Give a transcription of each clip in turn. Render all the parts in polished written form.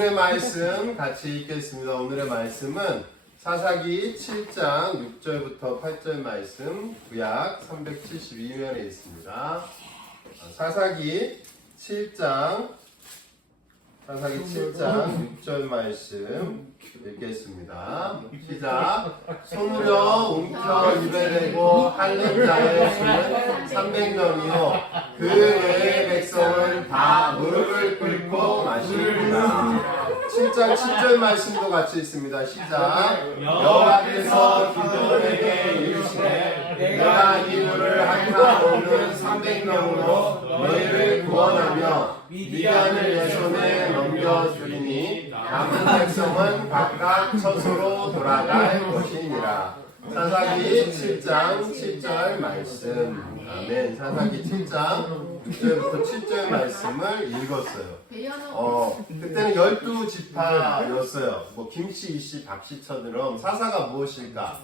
오늘의 말씀 같이 읽겠습니다. 오늘의 말씀은 사사기 7장 6절부터 8절 말씀 구약 372면에 있습니다. 사사기 7장 6절 말씀 읽겠습니다. 시작. 손으로 움켜 입에 대고 할린 자의 수는 300명이요 그 외의 백성은 다 무릎을 꿇고 마시니라. 7장 7절 말씀도 같이 있습니다. 시작. 여호와께서 기드온에게 이르시되 내가 이 물을 한탕 없는 300명으로 너희를 구원하며 미디안을 내 손에 넘겨주리니 남은 백성은 각각 처소로 돌아갈 것이니라. 사사기 7장 7절 말씀. 아멘. 사사기 7장 6절부터 7절 말씀을 읽었어요. 그때는 12지파였어요. 뭐 김씨, 이씨, 박씨처럼. 사사가 무엇일까?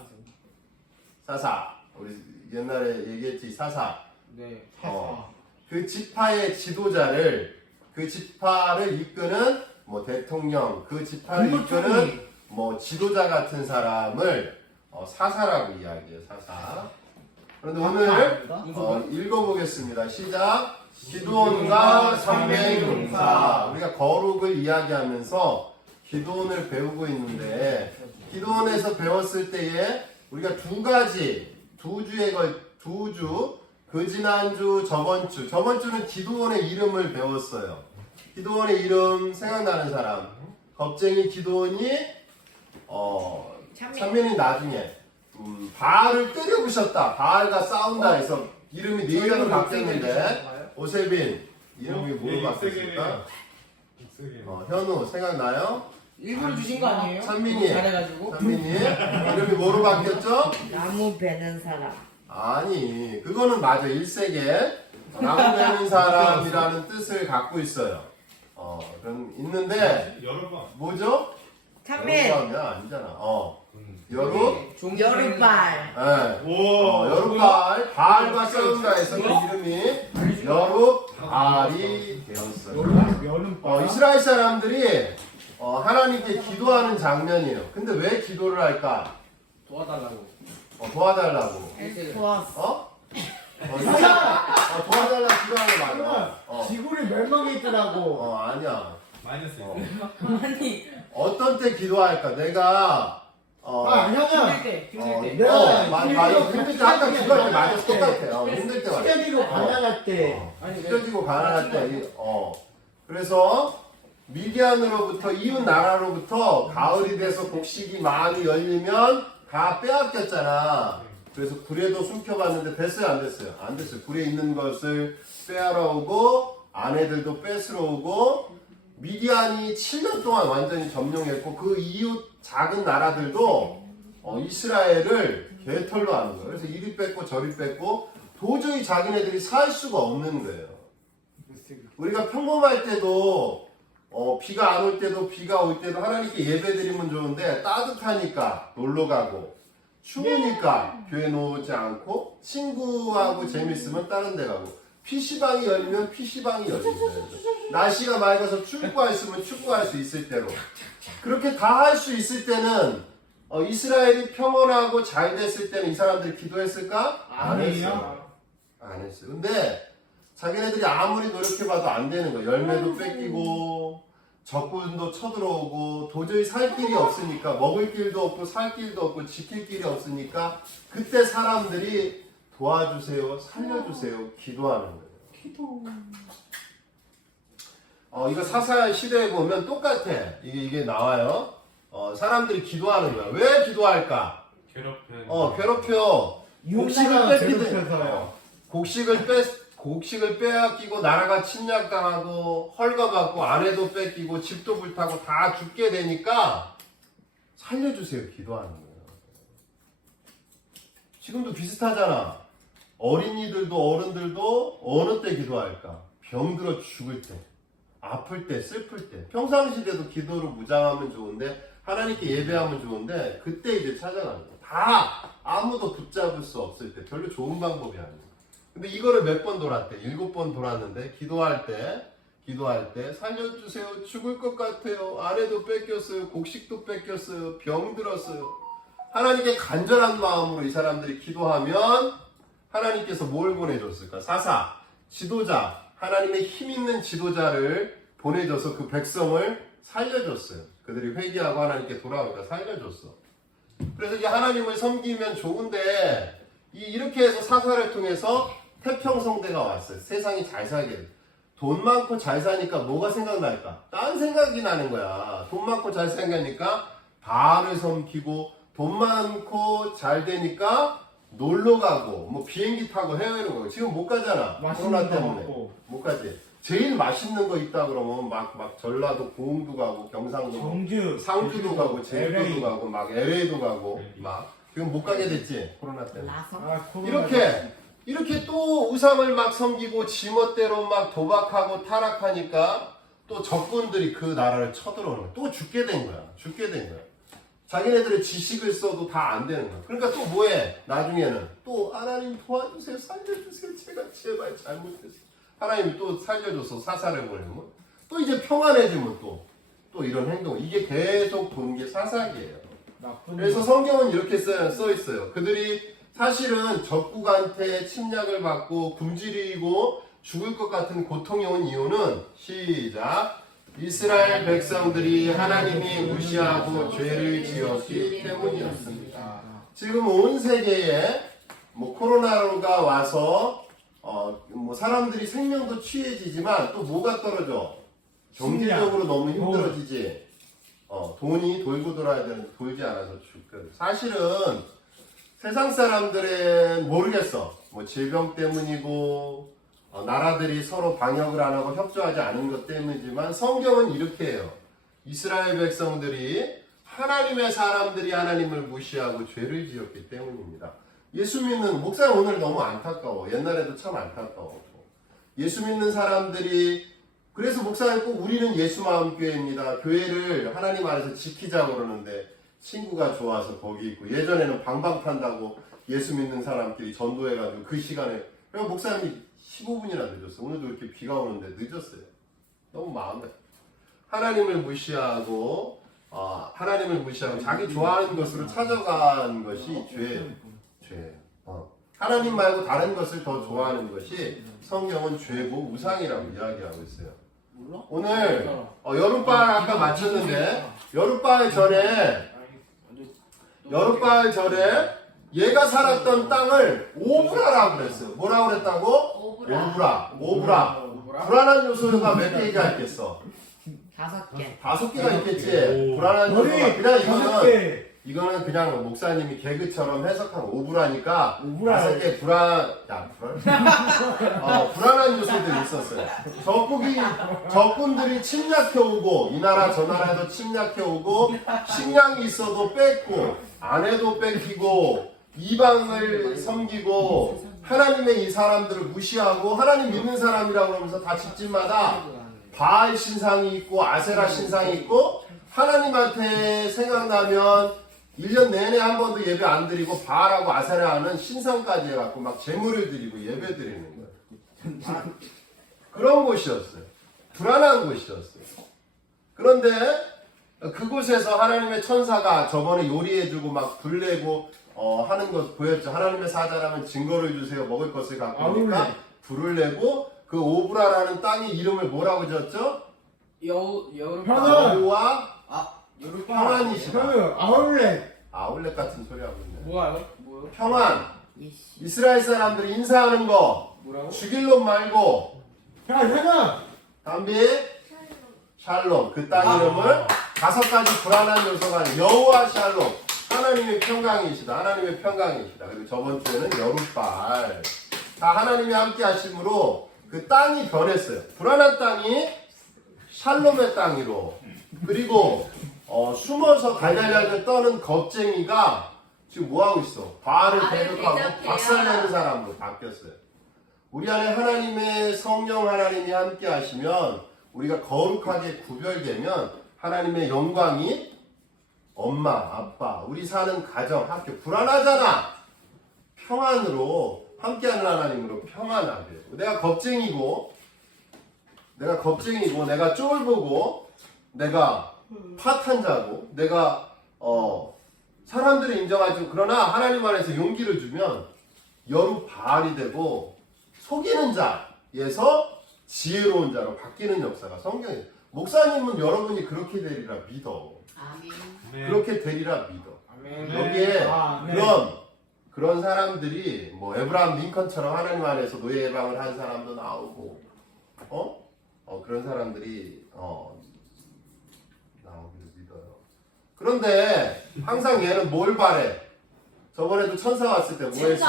사사. 우리 옛날에 얘기했지, 사사. 네. 그 지파의 지도자를, 그 지파를 이끄는 뭐 대통령, 그 지파를 이끄는 뭐 지도자 같은 사람을 사사라고 이야기해요. 사사. 그런데 오늘 읽어보겠습니다. 시작. 기드온과 300용사. 우리가 거룩을 이야기하면서 기드온을 배우고 있는데, 기드온에서 배웠을 때에 우리가 두 주, 그 지난주, 저번주는 기드온의 이름을 배웠어요. 기드온의 이름 생각나는 사람. 겁쟁이 기드온이 참면이 나중에 바알을 때려 부셨다. 바알과 싸운다 해서 이름이 4개로 바뀌었는데, 오세빈 이름이 뭐로 바뀌었을까? 현우 생각나요? 일부러 주신 거 아니에요? 찬민이 잘해가지고. 이름이 뭐로 바뀌었죠? 나무 베는 사람. 아니, 그거는 맞아. 1세계 나무 베는 사람이라는 뜻을 갖고 있어요. 그럼 있는데 뭐죠? 참맨. 여름밤이야 아니잖아. 여름발. 여름발. 바알과 싸운다 해서 그 이름이 여름발이 되었어요. 이스라엘 사람들이 하나님께 기도하는 장면이에요. 근데 왜 기도를 할까? 도와달라고. 도와달라고. 좋았어. 도와달라고 기도하는 거 맞아. 지구를 멸망해 있더라고. 아니야. 마이너스. 아니. 어떤 때 기도할까? 내가 형이야. 힘들 때. 맞아. 힘들 때 아까 기도할 때 맞아. 똑같아. 힘들 때 맞아. 찢어지고 가난할 때. 찢어지고 가난할 때. 그래서 미디안으로부터 이웃 나라로부터 가을이 돼서 곡식이 많이 열리면 다 빼앗겼잖아. 그래서 굴에도 숨겨봤는데 됐어요, 안 됐어요? 안 됐어요. 굴에 있는 것을 빼앗아 오고 아내들도 뺏으러 오고 미디안이 7년 동안 완전히 점령했고 그 이웃 작은 나라들도 이스라엘을 개털로 하는 거예요. 그래서 이리 뺏고 저리 뺏고 도저히 자기네들이 살 수가 없는 거예요. 우리가 평범할 때도 비가 안 올 때도 비가 올 때도 하나님께 예배드리면 좋은데 따뜻하니까 놀러 가고 추우니까 교회 놓지 않고 친구하고 재밌으면 다른 데 가고 PC방이 열리면 PC방이 열리고 날씨가 맑아서 축구할 수 있으면 축구할 수 있을 대로 그렇게 다 할 수 있을 때는 이스라엘이 평온하고 잘 됐을 때는 이 사람들이 기도했을까? 안 했어요. 안 했어요. 근데 자기네들이 아무리 노력해봐도 안 되는 거예요. 열매도 뺏기고 적군도 쳐들어오고 도저히 살 길이 없으니까 먹을 길도 없고 살 길도 없고 지킬 길이 없으니까 그때 사람들이 도와주세요, 살려주세요, 기도하는 거예요. 이거 사사 시대에 보면 똑같아. 이게 나와요. 사람들이 기도하는 거야. 왜 기도할까? 괴롭혀. 곡식을 빼앗기고 나라가 침략당하고 헐거받고 아내도 뺏기고 집도 불타고 다 죽게 되니까 살려주세요 기도하는 거예요. 지금도 비슷하잖아. 어린이들도 어른들도 어느 때 기도할까? 병들어 죽을 때, 아플 때, 슬플 때. 평상시에도 기도로 무장하면 좋은데 하나님께 예배하면 좋은데 그때 이제 찾아가는 거예요. 다 아무도 붙잡을 수 없을 때 별로 좋은 방법이 아니에요. 근데 이거를 몇 번 돌았대? 7번 돌았는데 기도할 때 기도할 때 살려주세요. 죽을 것 같아요. 아내도 뺏겼어요. 곡식도 뺏겼어요. 병 들었어요. 하나님께 간절한 마음으로 이 사람들이 기도하면 하나님께서 뭘 보내줬을까? 사사, 지도자, 하나님의 힘 있는 지도자를 보내줘서 그 백성을 살려줬어요. 그들이 회개하고 하나님께 돌아오니까 살려줬어. 그래서 이제 하나님을 섬기면 좋은데 이렇게 해서 사사를 통해서 태평성대가 왔어요. 세상이 잘 살게 돼. 돈 많고 잘 사니까 뭐가 생각날까? 딴 생각이 나는 거야. 돈 많고 잘 사니까 바알을 섬기고 돈 많고 잘 되니까 놀러 가고 뭐 비행기 타고 해외로 가고 지금 못 가잖아. 코로나 때문에 못 가지. 제일 맛있는 거 있다 그러면 막 전라도 고흥도 가고 경상도 정주, 상주도 가고 제주도 LA. 가고 막 LA도 가고 막 지금 못 가게 됐지 코로나 때문에. 라서. 이렇게 또 우상을 막 섬기고 지멋대로 막 도박하고 타락하니까 또 적군들이 그 나라를 쳐들어오는 거야. 또 죽게 된 거야. 자기네들의 지식을 써도 다 안 되는 거야. 그러니까 또 뭐해? 나중에는 또 하나님 도와주세요. 살려주세요. 제가 제발 잘못했어요. 하나님이 또 살려줘서 사사를 보내면 또 이제 평안해지면 또 이런 행동. 이게 계속 도는 게 사사기예요. 그래서 성경은 이렇게 써 있어요. 그들이 사실은 적국한테 침략을 받고 굶주리고 죽을 것 같은 고통이 온 이유는 시작. 이스라엘 백성들이 하나님이 무시하고 죄를 지었기 때문이었습니다. 지금 온 세계에 코로나가 와서 뭐 사람들이 생명도 취해지지만 또 뭐가 떨어져? 경제적으로 너무 힘들어지지. 돈이 돌고 돌아야 되는데 돌지 않아서 죽거든. 사실은 세상 사람들은 모르겠어. 뭐 질병 때문이고 나라들이 서로 방역을 안 하고 협조하지 않은 것 때문이지만 성경은 이렇게 해요. 이스라엘 백성들이 하나님의 사람들이 하나님을 무시하고 죄를 지었기 때문입니다. 예수 믿는 목사님 오늘 너무 안타까워. 옛날에도 참 안타까워. 예수 믿는 사람들이 그래서 목사님 꼭 우리는 예수 마음 교회입니다. 교회를 하나님 안에서 지키자고 그러는데 친구가 좋아서 거기 있고 예전에는 방방 탄다고 예수 믿는 사람끼리 전도해가지고 그 시간에 그냥 목사님이 15분이나 늦었어. 오늘도 이렇게 비가 오는데 늦었어요. 너무 마음에 하나님을 무시하고 자기 좋아하는 것으로 찾아간 것이 죄예요. 하나님 말고 다른 것을 더 좋아하는 것이 성경은 죄고 우상이라고 이야기하고 있어요. 오늘 여름방학 아까 마쳤는데 여름방학 전에 얘가 살았던 땅을 오브라라고 그랬어요. 뭐라고 그랬다고? 오브라. 불안한 요소가 몇 개가 있겠어? 5개. 5개가 있겠지. 불안한 요소가. 그냥 이거는 그냥 목사님이 개그처럼 해석한 오브라니까 5개 불안한 요소들이 있었어요. 적군들이 침략해오고 이 나라 저 나라에도 침략해오고 식량이 있어도 뺏고 아내도 뺏기고 이방을 섬기고 하나님의 이 사람들을 무시하고 하나님 믿는 사람이라고 그러면서 다 집집마다 바알 신상이 있고 아세라 신상이 있고 하나님한테 생각나면 1년 내내 한 번도 예배 안 드리고 바알하고 아세라는 신상까지 해갖고 막 제물을 드리고 예배 드리는 거예요. 그런 곳이었어요. 불안한 곳이었어요. 그런데 그곳에서 하나님의 천사가 저번에 요리해주고 막 불 내고 하는 것 보였죠. 하나님의 사자라면 증거를 주세요. 먹을 것을 갖고 오니까 불을 내고 그 오브라라는 땅의 이름을 뭐라고 지었죠? 여호와 평안이시다. 아울렛 같은 소리 하고 있네. 뭐요? 평안. 이스라엘 사람들이 인사하는 거 죽일 놈 말고 담비 샬롬. 그 땅 이름을 5가지 불안한 요소가 아니라 여호와 샬롬. 하나님의 평강이시다. 그리고 저번 주에는 여룻발. 다 하나님이 함께 하심으로 그 땅이 변했어요. 불안한 땅이 샬롬의 땅으로. 그리고 숨어서 달달달 떠는 겁쟁이가 지금 뭐하고 있어? 바알을 대적하고 박살내는 사람으로 바뀌었어요. 우리 안에 하나님의 성령 하나님이 함께 하시면 우리가 거룩하게 구별되면 하나님의 영광이 엄마, 아빠, 우리 사는 가정, 학교 불안하잖아. 평안으로 함께하는 하나님으로 평안하게. 내가 겁쟁이고 내가 겁쟁이고 내가 쫄보고 내가 파탄자고 내가 사람들이 인정하지 그러나 하나님 안에서 용기를 주면 여루바알이 되고 속이는 자에서 지혜로운 자로 바뀌는 역사가 성경에 목사님은 여러분이 그렇게 되리라 믿어. 그렇게 되리라 믿어. 여기에 그런 사람들이 뭐 에브라함 링컨처럼 하나님 안에서 노예 예방을 한 사람도 나오고 그런 사람들이 나오기를 믿어요. 그런데 항상 얘는 뭘 바래? 저번에도 천사 왔을 때 뭐 했어?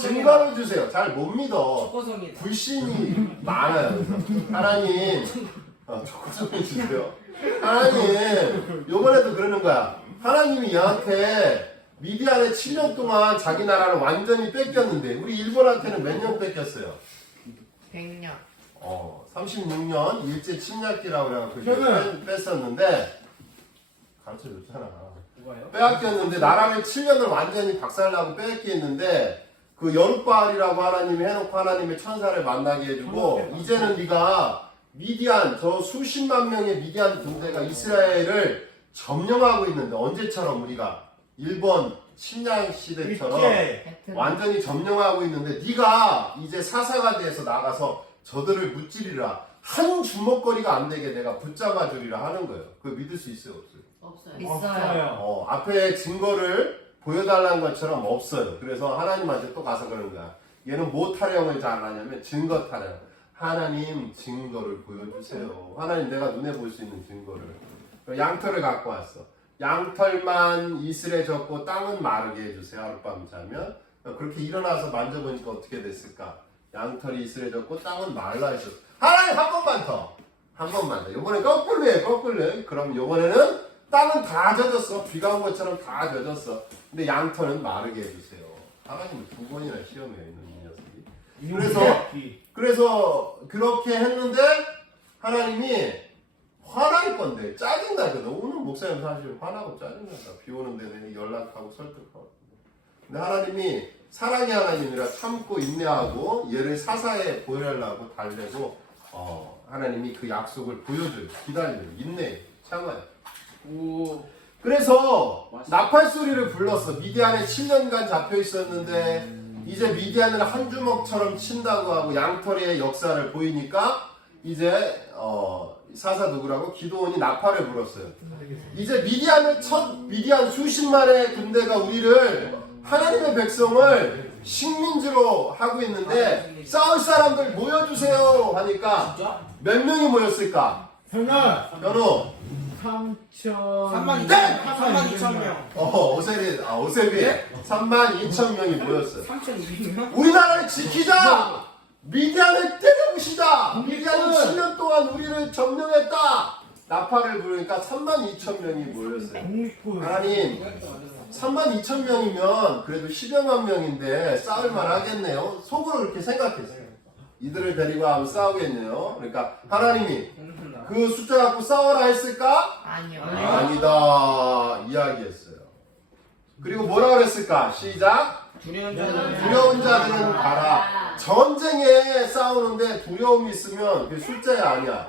증거를 주세요. 잘 못 믿어. 초코송이다. 불신이 많아요. 그래서 하나님 초코송이 주세요. 하나님 요번에도 그러는 거야. 하나님이 얘한테 미디안에 7년 동안 자기 나라를 완전히 뺏겼는데 우리 일본한테는 몇 년 뺏겼어요? 100년. 36년 일제 침략기라고 그래갖고 뺐었는데 가르쳐줬잖아. 누가요? 빼앗겼는데 나라를 7년을 완전히 박살나고 빼앗겼는데 그 여룻바알이라고 하나님이 해놓고 하나님의 천사를 만나게 해주고 이제는 네가 미디안 저 수십만 명의 미디안 군대가 이스라엘을 점령하고 있는데 언제처럼 우리가 일본 침략 시대처럼 완전히 점령하고 있는데 네가 이제 사사가 돼서 나가서 저들을 무찌리라 한 주먹거리가 안 되게 내가 붙잡아 주리라 하는 거예요. 그거 믿을 수 있어요, 없어요? 있어요. 앞에 증거를 보여달라는 것처럼 없어요. 그래서 하나님한테 또 가서 그러는 거야. 얘는 뭐 타령을 잘하냐면 증거 타령. 하나님 증거를 보여주세요. 하나님 내가 눈에 볼 수 있는 증거를. 양털을 갖고 왔어. 양털만 이슬에 젖고 땅은 마르게 해주세요. 하룻밤 자면. 그렇게 일어나서 만져보니까 어떻게 됐을까? 양털이 이슬에 젖고 땅은 말라 있었어. 하나님 한 번만 더. 한 번만 더. 요번에 거꾸로 해. 거꾸로 해. 그럼 요번에는 땅은 다 젖었어. 비가 온 것처럼 다 젖었어. 근데 양털은 마르게 해주세요. 하나님은 2번이나 시험해요. 이 녀석이. 그래서 그렇게 했는데 하나님이 화날 건데 짜증나거든. 오늘 목사님 사실 화나고 짜증난다. 비 오는 데는 연락하고 설득하고. 근데 하나님이 사랑의 하나님이라 참고 인내하고 얘를 사사에 보여달라고 달래고 하나님이 그 약속을 보여줘요. 기다려요. 인내해요. 참아요. 그래서 나팔 소리를 불렀어. 미디안에 7년간 잡혀 있었는데 이제 미디안을 한 주먹처럼 친다고 하고 양털의 역사를 보이니까 이제 사사 누구라고 기도원이 나팔을 불었어요. 이제 미디안 수십만의 군대가 우리를 하나님의 백성을 식민지로 하고 있는데 싸울 사람들 모여주세요 하니까 몇 명이 모였을까? 현우 32,000명. 오세비 32,000명이 모였어요. 3,200명? 우리나라를 지키자! 미디안을 때려부시자! 미디안이 7년 동안 우리를 점령했다! 나팔을 부르니까 32,000명이 모였어요. 하나님 32,000명이면 그래도 10여만 명인데 싸울만 하겠네요. 속으로 그렇게 생각했어요. 이들을 데리고 하면 싸우겠네요. 그러니까 하나님이 그 숫자 갖고 싸워라 했을까? 아니요. 아니다 이야기했어요. 그리고 뭐라 그랬을까? 시작. 두려운 자들은 가라. 전쟁에 싸우는데 두려움이 있으면 그게 숫자야 아니야.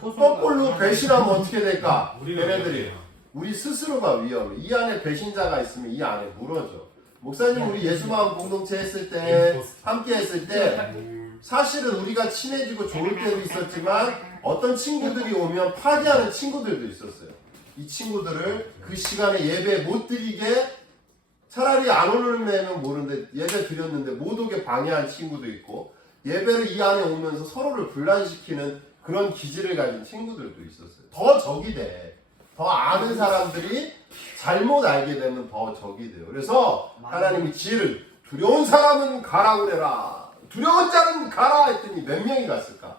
거꾸로 배신하면 어떻게 될까? 얘네들이 우리 스스로가 위험해. 이 안에 배신자가 있으면 이 안에 무너져. 목사님 우리 예수마음 공동체 했을 때 함께 했을 때 사실은 우리가 친해지고 좋을 때도 있었지만 어떤 친구들이 오면 파괴하는 친구들도 있었어요. 이 친구들을 그 시간에 예배 못 드리게 차라리 안 오면 모르는데 예배 드렸는데 못 오게 방해한 친구도 있고 예배를 이 안에 오면서 서로를 분란시키는 그런 기질을 가진 친구들도 있었어요. 더 적이 돼. 더 아는 사람들이 잘못 알게 되면 더 적이 돼요. 그래서 하나님이 지혜를 두려운 사람은 가라고 그래라. 두려운 자는 가라 했더니 몇 명이 갔을까?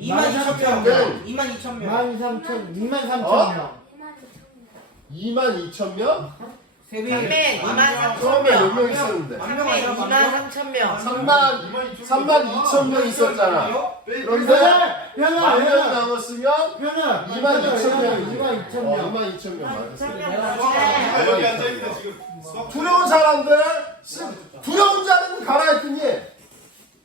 14,000명. 22,000명. 22,000명? 선배 처음에 몇 23,000명. 명 있었는데? 23,000명. 32,000명 있었잖아. 그런데 만 명 남았으면 22,000명. 22,000명 맞았어요. 여기 앉아있는데 지금 수학 두려운 사람들, 두려운 자는 가라 했더니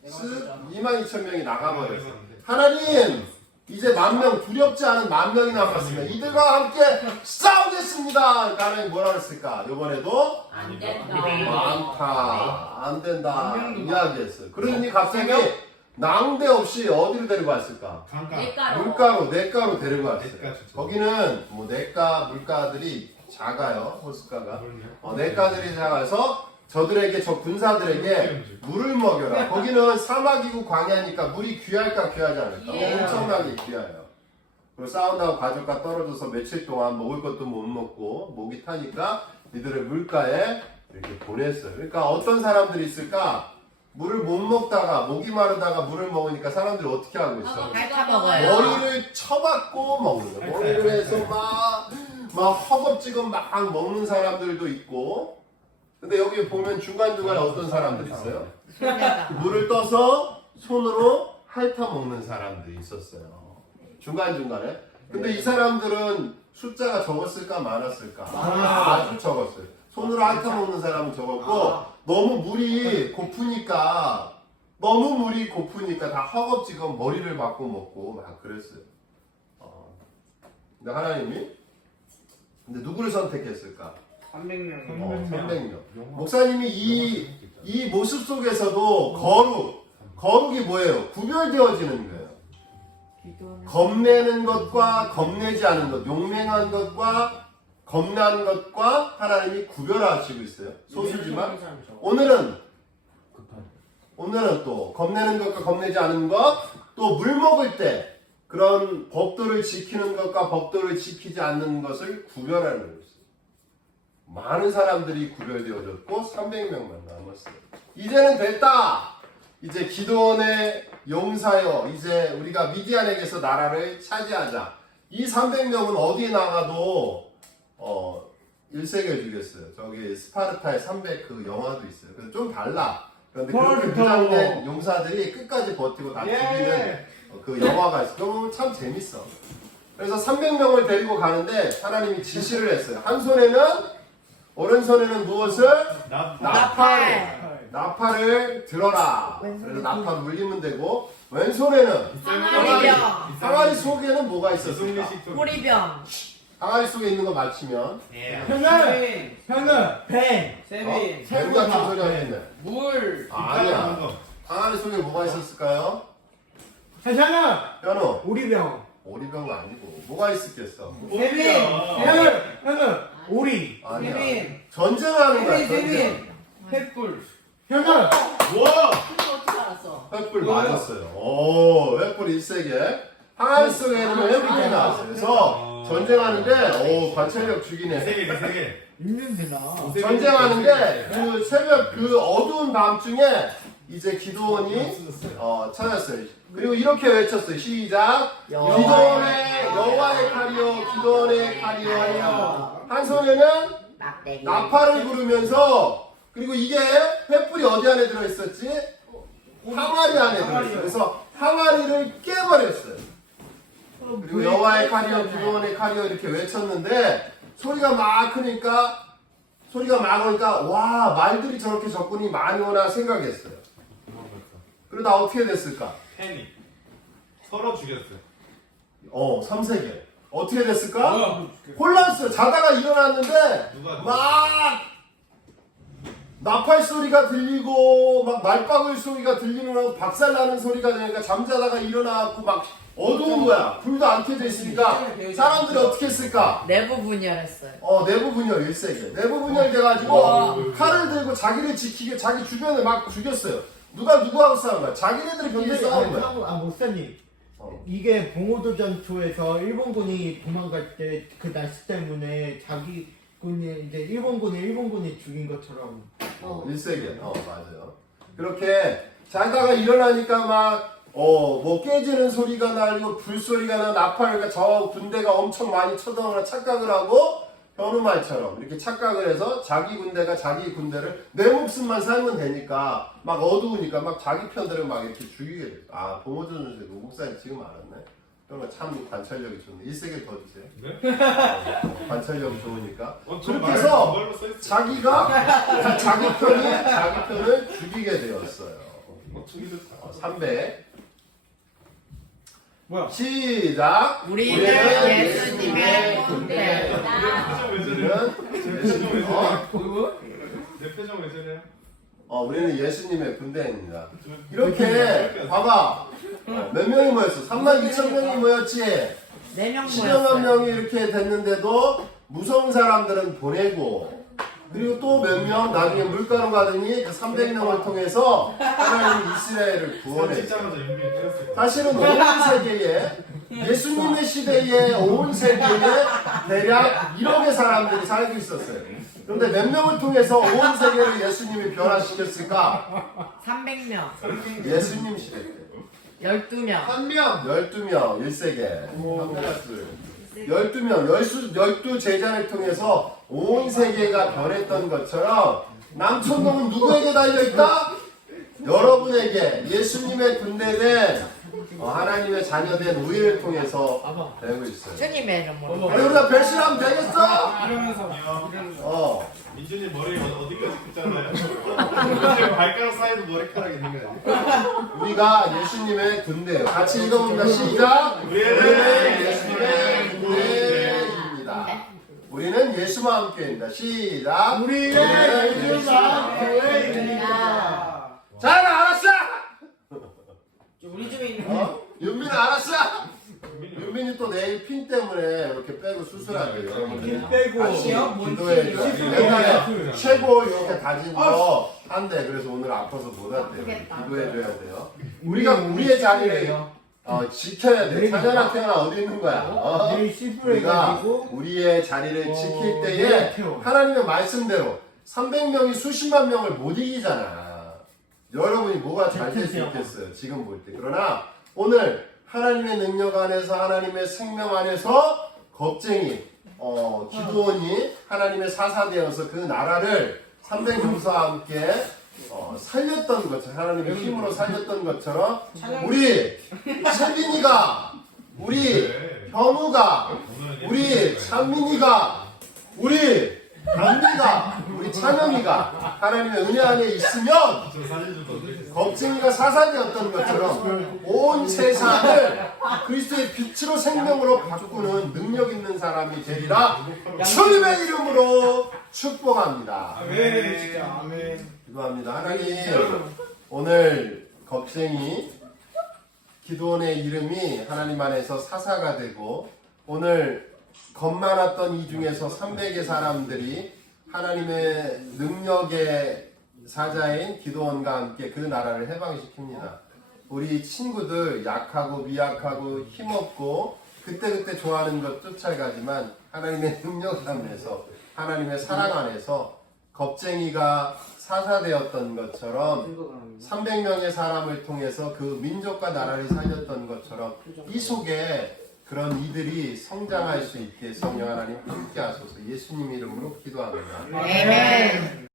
쓱 22,000명이 나가버렸어. 하나님 이제 10,000명 두렵지 않은 10,000명이 남았으면 이들과 함께 싸우겠습니다. 그러니까 하나님 뭐라 그랬을까? 이번에도 안 된다. 많다 안 된다 이야기했어요. 그러니 갑자기 낭대없이 어디로 데리고 왔을까? 밀가루. 냇가로 데리고 왔어요. 냇가 좋죠. 거기는 뭐 냇가 물가들이 작아요. 호숫가가 냇가들이 작아서 저들에게 저 군사들에게 물을 먹여라. 거기는 사막이고 광야니까 물이 귀할까 귀하지 않을까? 예. 엄청나게 귀해요. 그리고 싸운다고 가족과 떨어져서 며칠 동안 먹을 것도 못 먹고 목이 타니까 이들을 물가에 이렇게 보냈어요. 그러니까 어떤 사람들이 있을까? 물을 못 먹다가 목이 마르다가 물을 먹으니까 사람들이 어떻게 하고 있어? 핥아 먹어요. 머리를 쳐박고 먹는 거야. 머리를 해서 막 허겁지겁 막 먹는 사람들도 있고. 근데 여기 보면 중간중간에 어떤 사람들이 있어요? 손에다. 물을 떠서 손으로 핥아 먹는 사람들이 있었어요. 중간중간에. 근데 이 사람들은 숫자가 적었을까 많았을까? 아주 적었어요. 손으로 핥아 먹는 사람은 적었고 너무 물이 고프니까 다 허겁지겁 머리를 맞고 먹고 막 그랬어요. 근데 하나님이 누구를 선택했을까? 300명. 300명. 목사님이 이 모습 속에서도 거룩이 뭐예요? 구별되어지는 거예요. 겁내는 것과 겁내지 않은 것, 용맹한 것과 겁난 것과 하나님이 구별하시고 있어요. 소수지만 오늘은 또 겁내는 것과 겁내지 않은 것, 또 물 먹을 때 그런 법도를 지키는 것과 법도를 지키지 않는 것을 구별하는 거예요. 많은 사람들이 구별되어졌고 300명만 남았어요. 이제는 됐다. 이제 기도원의 용사여, 이제 우리가 미디안에게서 나라를 차지하자. 이 300명은 어디에 나가도 1세계 주겠어요. 저기 스파르타의 300 그 영화도 있어요. 그래서 좀 달라. 그런데 그렇게 무장된 용사들이 끝까지 버티고 다 죽이는 그 영화가 있어. 그거 참 재밌어. 그래서 300명을 데리고 가는데 하나님이 지시를 했어요. 한 손에는 오른손에는 무엇을? 나팔을 들어라. 그래서 나팔 물리면 되고 왼손에는 항아리 속에는 뭐가 있었을까? 꼬리병. 항아리 속에 있는 거 맞히면 현은 뱀 세빈. 뱀 같은 소리 하겠네. 물. 아니야. 항아리 속에 뭐가 있었을까요? 현은 현우. 오리병 아니고 뭐가 있었겠어? 세빈. 현은 오리 아니야. 세빈. 전쟁하는 거야. 전쟁. 세빈. 횃불. 현은 와! 그거 어떻게 알았어? 횃불 맞았어요. 오, 횃불 1세계. 항아리 속에는 횃불이 나왔어요. 그래서 전쟁하는데, 관찰력 죽이네. 세계. 있는데나 전쟁하는데, 그 새벽 그 어두운 밤중에 이제 기도원이 찾았어요. 그리고 이렇게 외쳤어요. 시작. 기도원의 여호와의 칼이요, 기도원의 칼이요. 한 손에는 나팔을 부르면서, 그리고 이게 횃불이 어디 안에 들어있었지? 항아리 안에 들어있어요. 그래서 항아리를 깨버렸어요. 그리고 여호와의 칼이요, 기도원의 칼이요 이렇게 외쳤는데 소리가 막 오니까 와, 말들이 저렇게 적군이 많이 오나 생각했어요. 그러다 어떻게 됐을까? 패닉. 서로 죽였어요. 3세계. 어떻게 됐을까? 혼란스러워. 자다가 일어났는데 막 나팔 소리가 들리고 막 말박을 소리가 들리는 거고 박살나는 소리가 들리니까 잠자다가 일어나고 막 어두운 거야. 불도 안 켜져 있으니까 사람들이 어떻게 했을까? 내부 분열했어요. 내부 분열 1세계. 내부 분열 돼가지고 칼을 들고 자기를 지키게 자기 주변을 막 죽였어요. 누가 누구하고 싸운 거야? 자기네들이 병대 싸운 거야. 목사님 이게 봉오도전 초에서 일본군이 도망갈 때 그 날씨 때문에 자기 군이 이제 일본군이 죽인 것처럼 1세계. 맞아요. 그렇게 자다가 일어나니까 막 뭐 깨지는 소리가 나고 불소리가 나 나팔 저 군대가 엄청 많이 쳐들어오나 착각을 하고 현우 말처럼 이렇게 착각을 해서 자기 군대가 자기 군대를 내 목숨만 살면 되니까 막 어두우니까 막 자기 편들을 막 이렇게 죽이게 됐어. 봉오전 선생 목사님 지금 알았네. 그러면 참 관찰력이 좋네. 1세계 더 주세요. 네? 관찰력이 좋으니까. 저 그렇게 해서 말로 써있어요. 자기가 자기 편을 죽이게 되었어요. 엄청 힘들다. 300. 뭐야? 시작. 우리는 예수님의 군대. 내 표정 왜 저래? 우리는 내 표정 왜 저래요? 우리는 예수님의 군대입니다. 이렇게 봐봐. 몇 명이 모였어? 32,000명이 모였지. 4명 10여만 모였어요. 명이 이렇게 됐는데도 무서운 사람들은 보내고, 그리고 또 몇 명 나중에 물가로 가더니 그 300명을 통해서 하나님 이스라엘을 구원했어요. 찍자마자 윤빈이 때렸을 거야. 사실은 온 세계에 예수님의 시대에 온 세계에 대략 1억의 사람들이 살고 있었어요. 그런데 몇 명을 통해서 온 세계를 예수님이 변화시켰을까? 300명. 예수님 시대 때 12명. 12명 1세계 12명 12 제자를 통해서 온 세계가 변했던 것처럼 남천동은 누구에게 달려있다? 여러분에게 예수님의 군대된 하나님의 자녀된 우리를 통해서 되고 있어요. 주님의 이름으로. 아니 우리가 배신하면 되겠어? 이러면서 민준이 머리 어디까지 긋잖아요. 지금 발가락 사이도 머리카락이 있는 거 아니야? 우리가 예수님의 군대예요. 같이 읽어봅니다. 시작. 우리는 예수님의 군대입니다. 우리는 예수와 함께입니다. 시작. 우리는 예수와 교회입니다. 잘 알았어. 우리 집에 있는 윤빈이 알았어. 윤빈이 또 내일 핀 때문에 이렇게 빼고 수술하대요. 여러분들 핀 빼고. 같이 뭔 기도해 줘요. 핀이요? 옛날에 최고 이렇게 다진 거 한대. 그래서 오늘 아파서 못 왔대요. 아프겠다. 기도해 줘야 돼요. 우리가 우리의 자리를 지켜야 돼. 찬양아 태어나 어디 있는 거야? 내일 시프를 우리가 해가지고 우리의 자리를 지킬 때에 내일 태워. 하나님의 말씀대로 300명이 수십만 명을 못 이기잖아. 여러분이 뭐가 잘 될 수 있겠어요? 지금 볼 때. 그러나 오늘 하나님의 능력 안에서 하나님의 생명 안에서 겁쟁이 기도원이 하나님의 사사되어서 그 나라를 300명서와 함께 살렸던 것처럼 하나님의 힘으로 살렸던 것처럼 우리 세빈이가 우리 현우가 우리 찬민이가 우리 단비가 우리 찬영이가 하나님의 은혜 안에 있으면 저 사진 좀 더. 겁쟁이가 사사되었던 것처럼 온 세상을 그리스도의 빛으로 생명으로 바꾸는 능력 있는 사람이 되리라 주님의 이름으로 축복합니다. 아멘. 진짜 아멘. 기도합니다. 하나님 오늘 겁쟁이 기도원의 이름이 하나님 안에서 사사가 되고 오늘 겁 많았던 이 중에서 300의 사람들이 하나님의 능력의 사자인 기도원과 함께 그 나라를 해방시킵니다. 우리 친구들 약하고 미약하고 힘없고 그때그때 좋아하는 것 쫓아가지만 하나님의 능력 안에서 하나님의 사랑 안에서 겁쟁이가 사사되었던 것처럼 300명의 사람을 통해서 그 민족과 나라를 살렸던 것처럼 이 속에 그런 이들이 성장할 수 있게 성령 하나님 함께 하소서. 예수님 이름으로 기도합니다. 아멘.